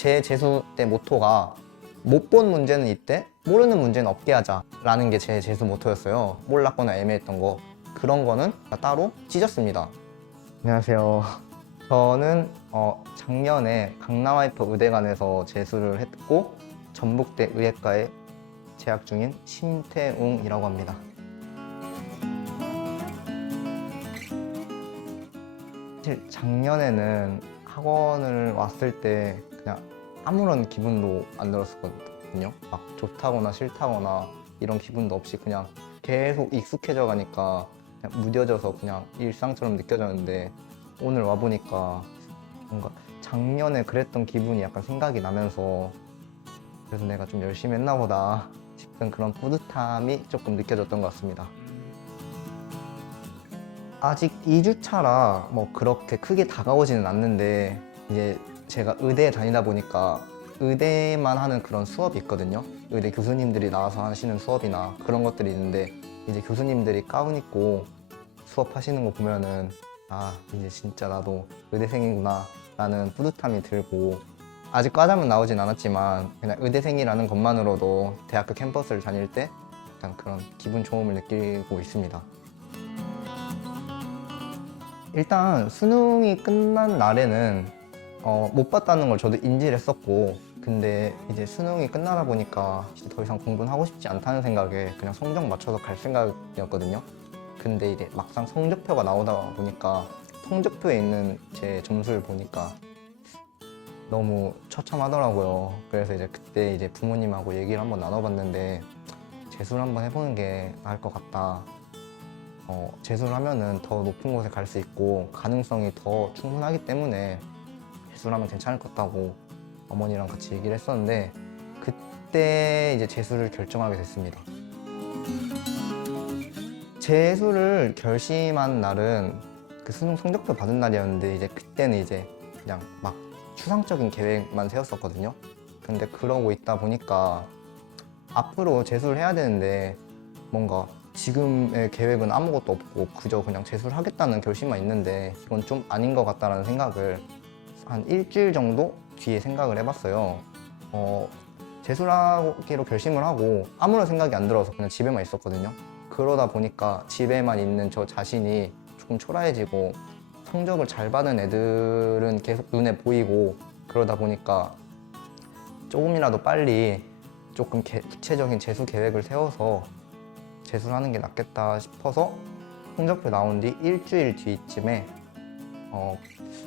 제 재수 때 모토가 못 본 문제는 있대, 모르는 문제는 없게 하자 라는 게 제 재수 모토였어요. 몰랐거나 애매했던 거, 그런 거는 따로 찢었습니다. 안녕하세요. 저는 작년에 강남와이퍼 의대관에서 재수를 했고 전북대 의예과에 재학 중인 심태웅이라고 합니다. 사실 작년에는 학원을 왔을 때 그냥 아무런 기분도 안 들었었거든요. 막 좋다거나 싫다거나 이런 기분도 없이 그냥 계속 익숙해져 가니까 그냥 무뎌져서 그냥 일상처럼 느껴졌는데, 오늘 와보니까 뭔가 작년에 그랬던 기분이 약간 생각이 나면서 그래서 내가 좀 열심히 했나 보다 싶은 그런 뿌듯함이 조금 느껴졌던 것 같습니다. 아직 2주차라 뭐 그렇게 크게 다가오지는 않는데, 이제 제가 의대에 다니다 보니까 의대만 하는 그런 수업이 있거든요. 의대 교수님들이 나와서 하시는 수업이나 그런 것들이 있는데, 이제 교수님들이 가운 입고 수업하시는 거 보면은 아, 이제 진짜 나도 의대생이구나 라는 뿌듯함이 들고, 아직 과잠은 나오진 않았지만 그냥 의대생이라는 것만으로도 대학교 캠퍼스를 다닐 때 약간 그런 기분 좋음을 느끼고 있습니다. 일단 수능이 끝난 날에는 못 봤다는 걸 저도 인지를 했었고, 근데 이제 수능이 끝나다 보니까 이제 더 이상 공부는 하고 싶지 않다는 생각에 그냥 성적 맞춰서 갈 생각이었거든요. 근데 이제 막상 성적표가 나오다 보니까 성적표에 있는 제 점수를 보니까 너무 처참하더라고요. 그래서 이제 그때 이제 부모님하고 얘기를 한번 나눠봤는데, 재수를 한번 해보는 게 나을 것 같다. 재수를 하면은 더 높은 곳에 갈 수 있고 가능성이 더 충분하기 때문에 재수를 하면 괜찮을 것 같다고 어머니랑 같이 얘기를 했었는데, 그때 이제 재수를 결정하게 됐습니다. 재수를 결심한 날은 그 수능 성적표 받은 날이었는데, 이제 그때는 이제 그냥 막 추상적인 계획만 세웠었거든요. 근데 그러고 있다 보니까 앞으로 재수를 해야 되는데 뭔가 지금의 계획은 아무것도 없고 그저 그냥 재수를 하겠다는 결심만 있는데, 이건 좀 아닌 것 같다라는 생각을 한 일주일 정도 뒤에 생각을 해봤어요. 재수를 하기로 결심을 하고 아무런 생각이 안 들어서 그냥 집에만 있었거든요. 그러다 보니까 집에만 있는 저 자신이 조금 초라해지고, 성적을 잘 받은 애들은 계속 눈에 보이고, 그러다 보니까 조금이라도 빨리 조금 구체적인 재수 계획을 세워서 재수를 하는 게 낫겠다 싶어서 성적표 나온 뒤 일주일 뒤쯤에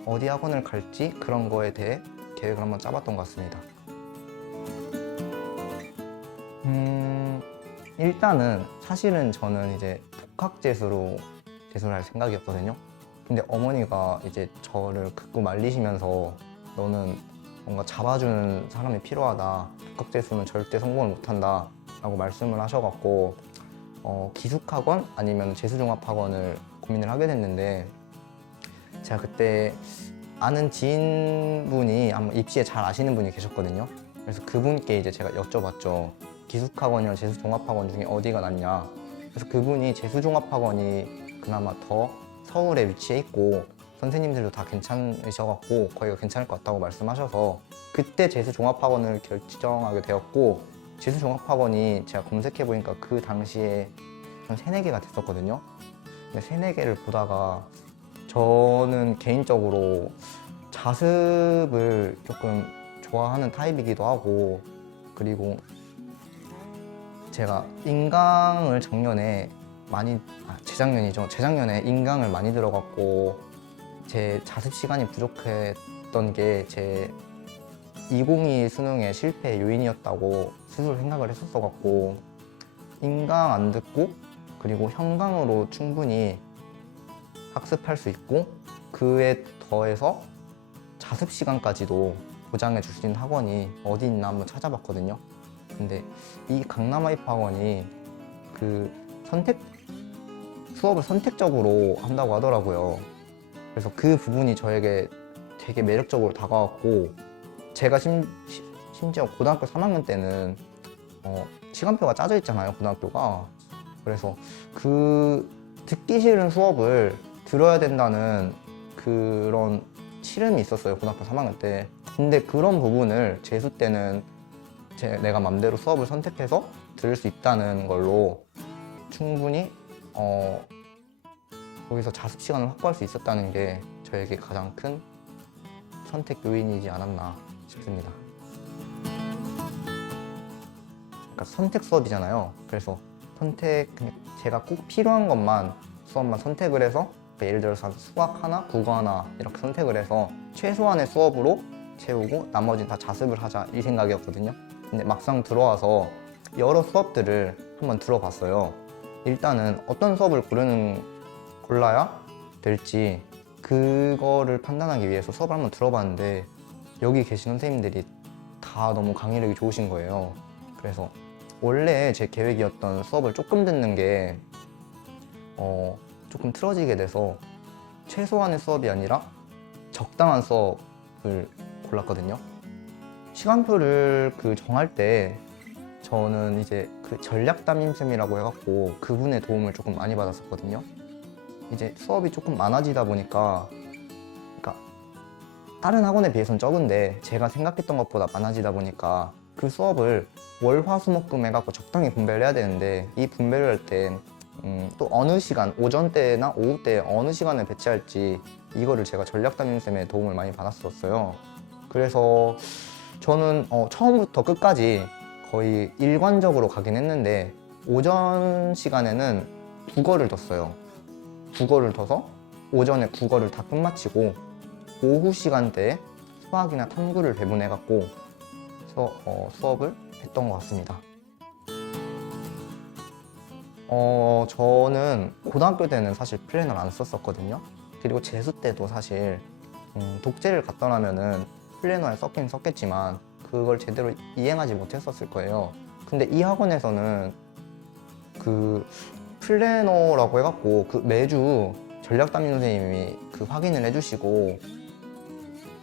어디 학원을 갈지 그런 거에 대해 계획을 한번 짜봤던 것 같습니다. 일단은 사실은 저는 이제 복학재수로 재수를 할 생각이었거든요. 근데 어머니가 이제 저를 극구 말리시면서 너는 뭔가 잡아주는 사람이 필요하다, 복학재수는 절대 성공을 못한다 라고 말씀을 하셔갖고 기숙학원 아니면 재수종합학원을 고민을 하게 됐는데, 제가 그때 아는 지인분이 아마 입시에 잘 아시는 분이 계셨거든요. 그래서 그분께 이제 제가 여쭤봤죠. 기숙학원이랑 재수종합학원 중에 어디가 낫냐. 그래서 그분이 재수종합학원이 그나마 더 서울에 위치해 있고 선생님들도 다 괜찮으셔갖고 거기가 괜찮을 것 같다고 말씀하셔서 그때 재수종합학원을 결정하게 되었고, 재수종합학원이 제가 검색해보니까 그 당시에 한 3-4개가 됐었거든요. 근데 3-4개를 보다가 저는 개인적으로 자습을 조금 좋아하는 타입이기도 하고, 그리고 제가 인강을 재작년에 인강을 많이 들어갔고 제 자습 시간이 부족했던 게 제 2022 수능의 실패 요인이었다고 스스로 생각을 했었어갖고, 인강 안 듣고 그리고 현강으로 충분히 학습할 수 있고 그에 더해서 자습 시간까지도 보장해 줄 수 있는 학원이 어디 있나 한번 찾아봤거든요. 근데 이 강남와이프 학원이 그 수업을 선택적으로 한다고 하더라고요. 그래서 그 부분이 저에게 되게 매력적으로 다가왔고, 제가 심지어 고등학교 3학년 때는 시간표가 짜져 있잖아요, 고등학교가. 그래서 그 듣기 싫은 수업을 들어야 된다는 그런 치름이 있었어요, 고등학교 3학년 때. 근데 그런 부분을 재수 때는 내가 맘대로 수업을 선택해서 들을 수 있다는 걸로 충분히 거기서 자습 시간을 확보할 수 있었다는 게 저에게 가장 큰 선택 요인이지 않았나 싶습니다. 그러니까 선택 수업이잖아요. 그래서 그냥 제가 꼭 필요한 것만 수업만 선택을 해서, 그러니까 예를 들어서 수학 하나, 국어 하나 이렇게 선택을 해서 최소한의 수업으로 채우고 나머지는 다 자습을 하자, 이 생각이었거든요. 근데 막상 들어와서 여러 수업들을 한번 들어봤어요. 일단은 어떤 수업을 골라야 될지 그거를 판단하기 위해서 수업을 한번 들어봤는데, 여기 계신 선생님들이 다 너무 강의력이 좋으신 거예요. 그래서 원래 제 계획이었던 수업을 조금 듣는 게 조금 틀어지게 돼서 최소한의 수업이 아니라 적당한 수업을 골랐거든요. 시간표를 정할 때 저는 이제 그 전략 담임쌤이라고 해갖고 그분의 도움을 조금 많이 받았었거든요. 이제 수업이 조금 많아지다 보니까, 그러니까 다른 학원에 비해서는 적은데 제가 생각했던 것보다 많아지다 보니까 그 수업을 월, 화, 수, 목, 금 해갖고 적당히 분배를 해야 되는데, 이 분배를 할 때 또 어느 시간, 오전 때나 오후 때 어느 시간을 배치할지 이거를 제가 전략 담임쌤의 도움을 많이 받았었어요. 그래서 저는 처음부터 끝까지 거의 일관적으로 가긴 했는데, 오전 시간에는 국어를 뒀어요. 국어를 둬서 오전에 국어를 다 끝마치고 오후 시간대에 수학이나 탐구를 배분해갖고 수업을 했던 것 같습니다. 저는 고등학교 때는 사실 플래너를 안 썼었거든요. 그리고 재수 때도 사실 독재를 갔다 나면은 플래너에 썼긴 썼겠지만 그걸 제대로 이행하지 못했었을 거예요. 근데 이 학원에서는 그 플래너라고 해갖고 매주 전략 담임 선생님이 확인을 해주시고,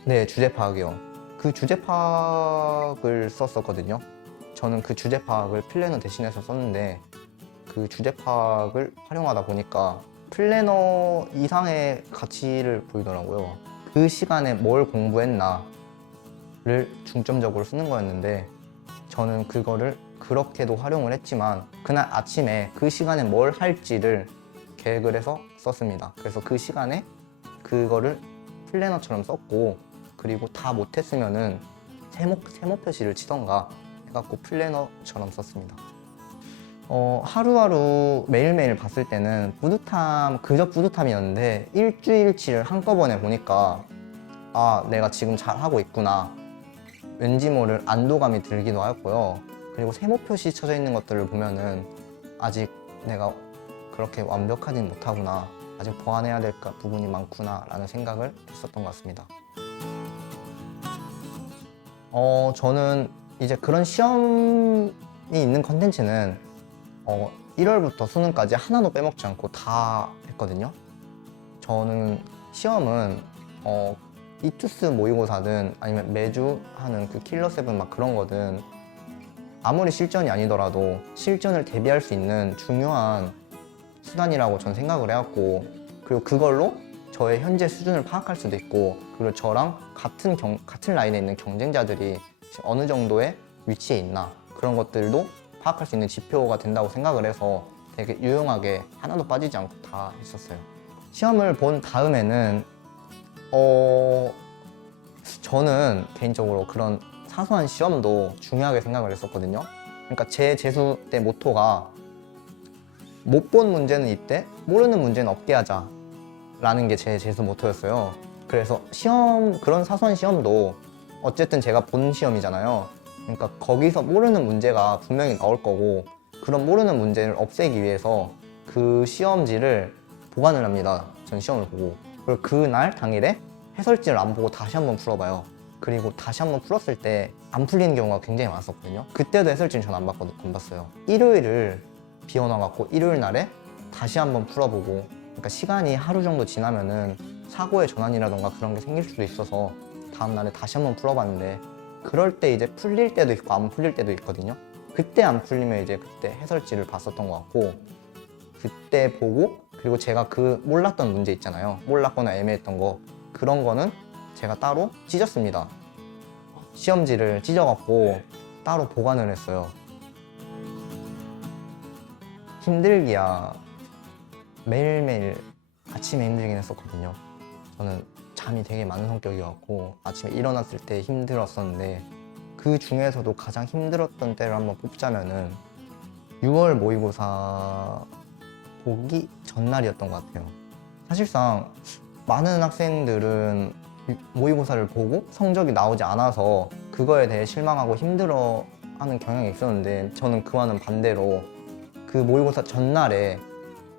네, 주제 파악이요. 그 주제 파악을 썼었거든요. 저는 그 주제 파악을 플래너 대신해서 썼는데, 그 주제 파악을 활용하다 보니까 플래너 이상의 가치를 보이더라고요. 그 시간에 뭘 공부했나를 중점적으로 쓰는 거였는데, 저는 그거를 그렇게도 활용을 했지만 그날 아침에 그 시간에 뭘 할지를 계획을 해서 썼습니다. 그래서 그 시간에 그거를 플래너처럼 썼고, 그리고 다 못했으면은 세모 표시를 치던가 해갖고 플래너처럼 썼습니다. 하루하루 매일매일 봤을 때는 그저 뿌듯함이었는데, 일주일치를 한꺼번에 보니까 아, 내가 지금 잘하고 있구나, 왠지 모를 안도감이 들기도 하였고요. 그리고 세모 표시 쳐져 있는 것들을 보면은 아직 내가 그렇게 완벽하진 못하구나, 아직 보완해야 될 부분이 많구나 라는 생각을 했었던 것 같습니다. 저는 이제 그런 시험이 있는 컨텐츠는 1월부터 수능까지 하나도 빼먹지 않고 다 했거든요. 저는 시험은 이투스 모의고사든 아니면 매주 하는 그 킬러7 막 그런 거든 아무리 실전이 아니더라도 실전을 대비할 수 있는 중요한 수단이라고 전 생각을 해왔고, 그리고 그걸로 저의 현재 수준을 파악할 수도 있고, 그리고 저랑 같은 라인에 있는 경쟁자들이 어느 정도의 위치에 있나, 그런 것들도 파악할 수 있는 지표가 된다고 생각을 해서 되게 유용하게 하나도 빠지지 않고 다 했었어요. 시험을 본 다음에는 저는 개인적으로 그런 사소한 시험도 중요하게 생각을 했었거든요. 그러니까 제 재수 때 모토가 못 본 문제는 있되 모르는 문제는 없게 하자 라는 게 제 재수 모토였어요. 그래서 그런 사소한 시험도 어쨌든 제가 본 시험이잖아요. 그러니까 거기서 모르는 문제가 분명히 나올 거고, 그런 모르는 문제를 없애기 위해서 그 시험지를 보관을 합니다. 전 시험을 보고. 그리고 그날 당일에 해설지를 안 보고 다시 한번 풀어봐요. 그리고 다시 한번 풀었을 때 안 풀리는 경우가 굉장히 많았었거든요. 그때도 해설지는 전 안 봤어요. 일요일을 비워놔갖고 일요일 날에 다시 한번 풀어보고, 그러니까 시간이 하루 정도 지나면은 사고의 전환이라던가 그런 게 생길 수도 있어서 다음 날에 다시 한번 풀어봤는데, 그럴 때 이제 풀릴 때도 있고 안 풀릴 때도 있거든요. 그때 안 풀리면 이제 그때 해설지를 봤었던 것 같고, 그때 보고, 그리고 제가 몰랐던 문제 있잖아요. 몰랐거나 애매했던 거, 그런 거는 제가 따로 찢었습니다. 시험지를 찢어갖고 따로 보관을 했어요. 힘들기야 매일매일 아침에 힘들긴 했었거든요. 저는 잠이 되게 많은 성격이었고 아침에 일어났을 때 힘들었었는데 그 중에서도 가장 힘들었던 때를 한번 뽑자면은 6월 모의고사 보기 전날이었던 것 같아요. 사실상 많은 학생들은 모의고사를 보고 성적이 나오지 않아서 그거에 대해 실망하고 힘들어하는 경향이 있었는데 저는 그와는 반대로 그 모의고사 전날에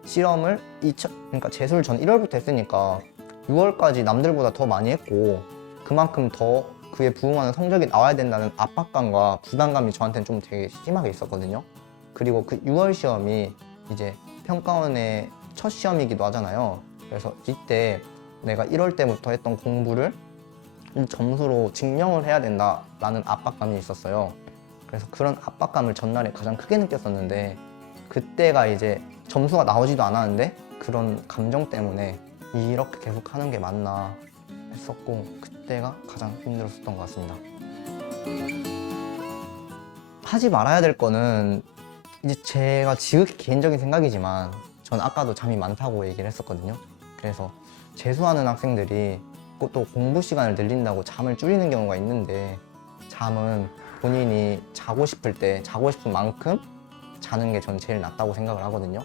실험을 그러니까 재수를 전 1월부터 했으니까 6월까지 남들보다 더 많이 했고 그만큼 더 그에 부응하는 성적이 나와야 된다는 압박감과 부담감이 저한테는 좀 되게 심하게 있었거든요. 그리고 그 6월 시험이 이제 평가원의 첫 시험이기도 하잖아요. 그래서 이때 내가 1월 때부터 했던 공부를 이 점수로 증명을 해야 된다라는 압박감이 있었어요. 그래서 그런 압박감을 전날에 가장 크게 느꼈었는데 그때가 이제 점수가 나오지도 않았는데 그런 감정 때문에 이렇게 계속 하는 게 맞나 했었고 그때가 가장 힘들었었던 것 같습니다. 하지 말아야 될 거는 이제 제가 지극히 개인적인 생각이지만 전 아까도 잠이 많다고 얘기를 했었거든요. 그래서 재수하는 학생들이 또 공부 시간을 늘린다고 잠을 줄이는 경우가 있는데 잠은 본인이 자고 싶을 때 자고 싶은 만큼 자는 게 전 제일 낫다고 생각을 하거든요.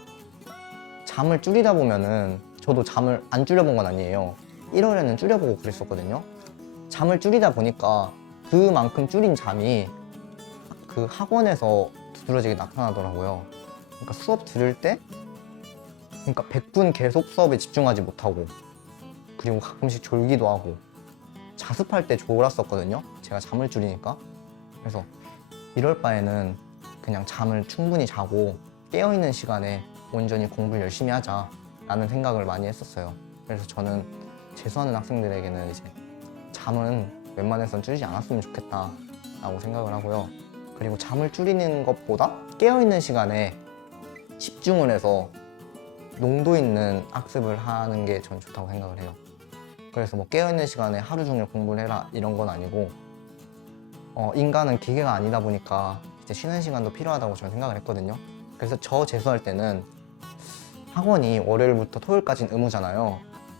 잠을 줄이다 보면은 저도 잠을 안 줄여본 건 아니에요. 1월에는 줄여보고 그랬었거든요. 잠을 줄이다 보니까 그만큼 줄인 잠이 그 학원에서 두드러지게 나타나더라고요. 그러니까 수업 들을 때 그러니까 100분 계속 수업에 집중하지 못하고 그리고 가끔씩 졸기도 하고 자습할 때 졸았었거든요. 제가 잠을 줄이니까. 그래서 이럴 바에는 그냥 잠을 충분히 자고 깨어있는 시간에 온전히 공부를 열심히 하자 라는 생각을 많이 했었어요. 그래서 저는 재수하는 학생들에게는 이제 잠은 웬만해선 줄이지 않았으면 좋겠다 라고 생각을 하고요. 그리고 잠을 줄이는 것보다 깨어있는 시간에 집중을 해서 농도 있는 학습을 하는 게 전 좋다고 생각을 해요. 그래서 뭐 깨어있는 시간에 하루 종일 공부를 해라 이런 건 아니고 인간은 기계가 아니다 보니까 이제 쉬는 시간도 필요하다고 저는 생각을 했거든요. 그래서 저 재수할 때는 학원이 월요일부터 토요일까지는 의무잖아요.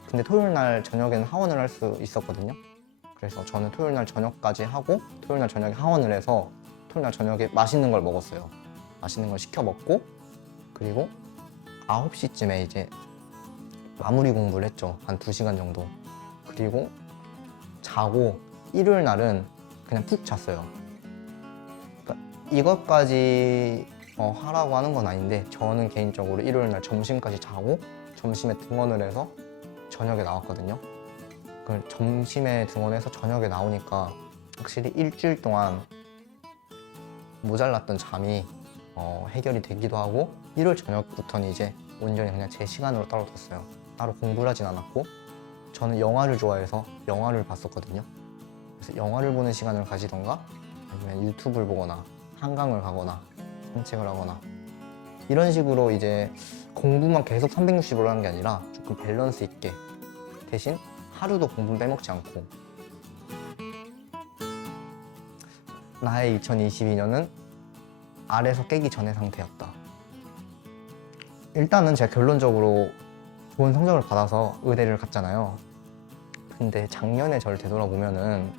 근데 토요일 날 저녁에는 하원을 할 수 있었거든요. 그래서 저는 토요일 날 저녁까지 하고 토요일 날 저녁에 하원을 해서 토요일 날 저녁에 맛있는 걸 먹었어요. 맛있는 걸 시켜 먹고 그리고 9시쯤에 이제 마무리 공부를 했죠. 한 2시간 정도. 그리고 자고 일요일 날은 그냥 푹 잤어요. 그러니까 이것까지 하라고 하는 건 아닌데 저는 개인적으로 일요일 날 점심까지 자고 점심에 등원을 해서 저녁에 나왔거든요. 그 점심에 등원해서 저녁에 나오니까 확실히 일주일 동안 모자랐던 잠이 해결이 되기도 하고 일요일 저녁부터는 이제 온전히 그냥 제 시간으로 따로 뒀어요. 따로 공부를 하진 않았고 저는 영화를 좋아해서 영화를 봤었거든요. 그래서 영화를 보는 시간을 가지던가 아니면 유튜브를 보거나 한강을 가거나 산책을 하거나 이런 식으로 이제 공부만 계속 360으로 하는 게 아니라 조금 밸런스 있게 대신 하루도 공부 빼먹지 않고 나의 2022년은 아래서 깨기 전의 상태였다. 일단은 제가 결론적으로 좋은 성적을 받아서 의대를 갔잖아요. 근데 작년에 저를 되돌아보면은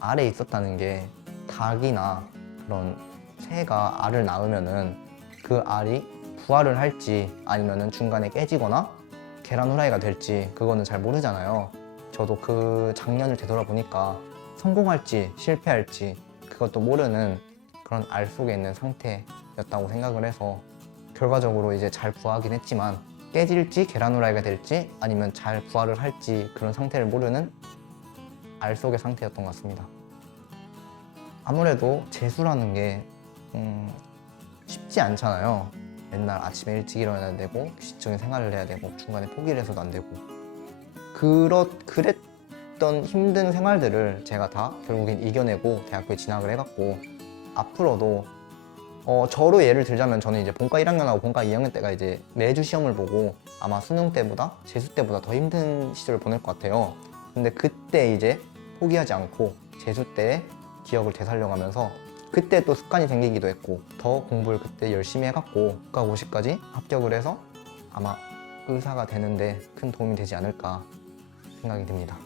알에 있었다는 게 닭이나 그런 새가 알을 낳으면은 그 알이 부화를 할지 아니면은 중간에 깨지거나 계란 후라이가 될지 그거는 잘 모르잖아요. 저도 그 작년을 되돌아보니까 성공할지 실패할지 그것도 모르는 그런 알 속에 있는 상태였다고 생각을 해서 결과적으로 이제 잘 부화하긴 했지만 깨질지 계란 후라이가 될지 아니면 잘 부화를 할지 그런 상태를 모르는 알 속의 상태였던 것 같습니다. 아무래도 재수라는 게 쉽지 않잖아요. 맨날 아침에 일찍 일어나야 되고 규칙적인 생활을 해야 되고 중간에 포기를 해서도 안 되고 그랬던 힘든 생활들을 제가 다 결국엔 이겨내고 대학교에 진학을 해갔고 앞으로도 저로 예를 들자면 저는 이제 본과 1학년하고 본과 2학년 때가 이제 매주 시험을 보고 아마 수능 때보다 재수 때보다 더 힘든 시절을 보낼 것 같아요. 근데 그때 이제 포기하지 않고 재수 때 기억을 되살려가면서 그때 또 습관이 생기기도 했고 더 공부를 그때 열심히 해갖고 국가고시까지 합격을 해서 아마 의사가 되는데 큰 도움이 되지 않을까 생각이 듭니다.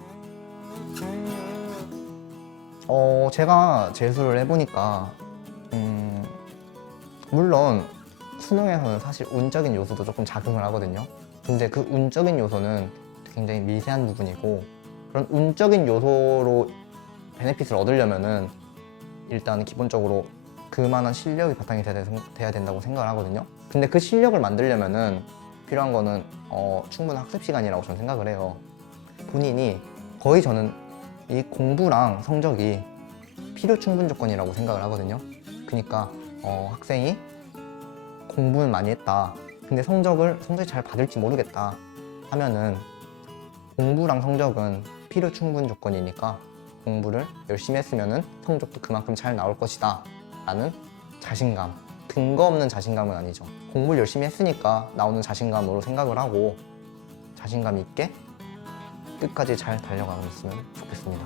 제가 재수를 해보니까 물론 수능에서는 사실 운적인 요소도 조금 작용을 하거든요. 근데 그 운적인 요소는 굉장히 미세한 부분이고 그런 운적인 요소로 베네핏을 얻으려면은 일단 기본적으로 그만한 실력이 바탕이 돼야 된다고 생각을 하거든요. 근데 그 실력을 만들려면은 필요한 거는 충분한 학습 시간이라고 저는 생각을 해요. 본인이 거의 저는 이 공부랑 성적이 필요 충분 조건이라고 생각을 하거든요. 그러니까 학생이 공부는 많이 했다. 근데 성적이 잘 받을지 모르겠다 하면은 공부랑 성적은 필요 충분 조건이니까 공부를 열심히 했으면은 성적도 그만큼 잘 나올 것이다 라는 자신감, 근거 없는 자신감은 아니죠. 공부를 열심히 했으니까 나오는 자신감으로 생각을 하고 자신감 있게 끝까지 잘 달려가고 있으면 좋겠습니다.